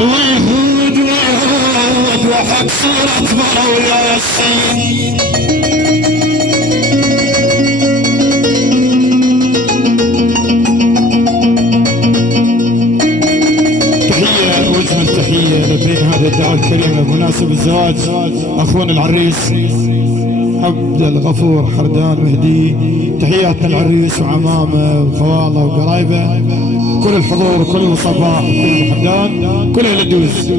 ويهود ويهود وحق صورة برا وياسين. تحية واجمل تحية لبين هذه الدعوة الكريمة بمناسبة الزواج اخونا العريس عبد الغفور حردان مهدي. تحياتنا العريس وعمامه وخواله وقرايبه، كل الحضور وكل الصباح وكل الحمدان كل الدوز.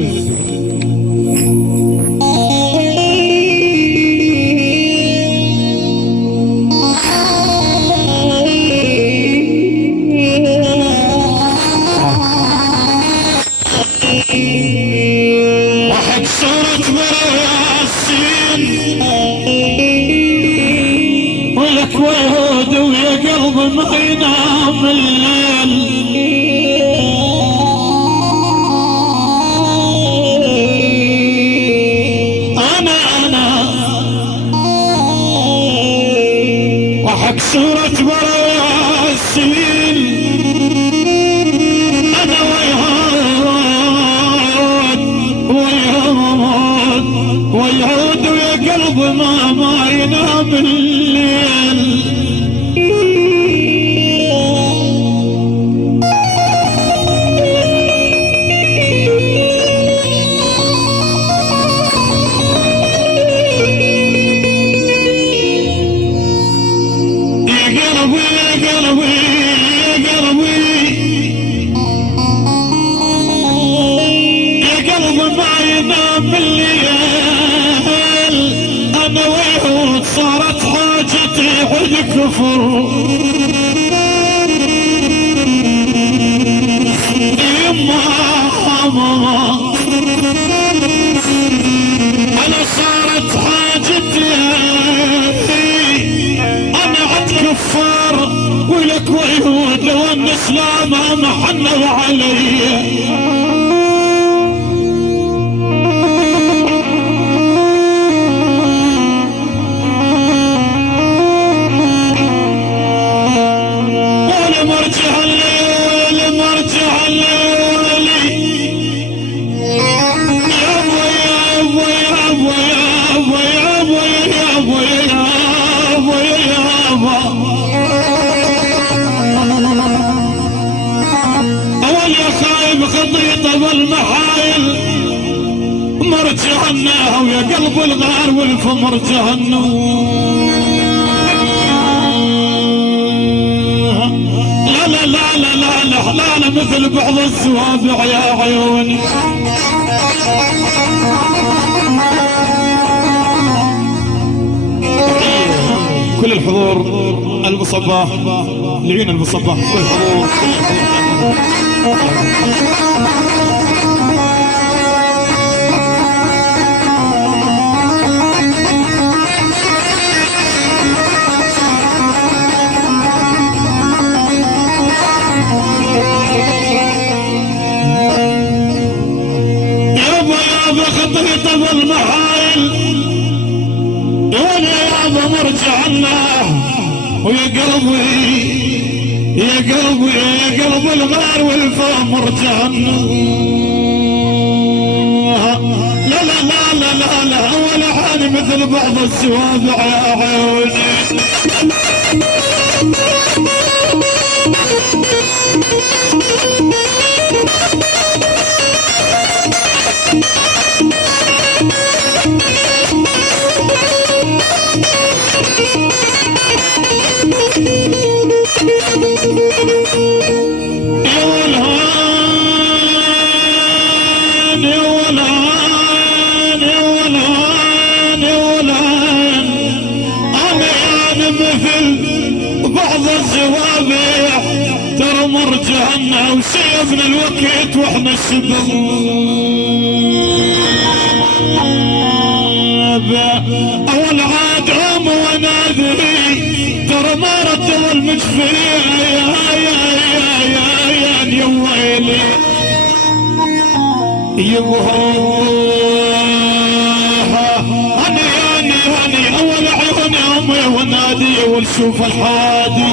وحق صورة برا ياسين ولك ويهود ويا قلب ما ينام الليل. أنا وحق صورة برا ياسين أنا ويهود ويا قلب ما ينام الليل. صارت حاجتي والكفر يما انا صارت حاجتي انا عد كفار ولك ويهود لو ان اسلامها محنوا علي. والمحايل مرجعنا ويا قلب الغار والفم رجعنا. لا لا لا لا لا لا لا مثل بعض الزوابع يا عيوني. كل الحضور المصباح لعين المصباح كل الحضور. يابا خطيط بالمحايل وانا يابا مرجعنا ويا قلبي يا قلبي يا قلب الغار والفم رجعنا. لا لا لا لا لا لا ولا حالي مثل بعض السوابع يا عيوني. بعض الزوابع ترى مرجعنا وسيفنا الوقت واحنا الشباب. اول عاد عم ونادري ترى ما ردوا المجفري يا ويلي هني اول عيوني امي ونادي ونشوف الحوادي.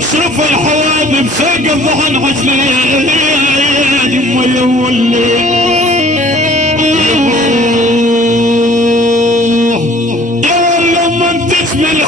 شوف الحوادث فوق الظهن عجلين يما يولي يولي من تجمل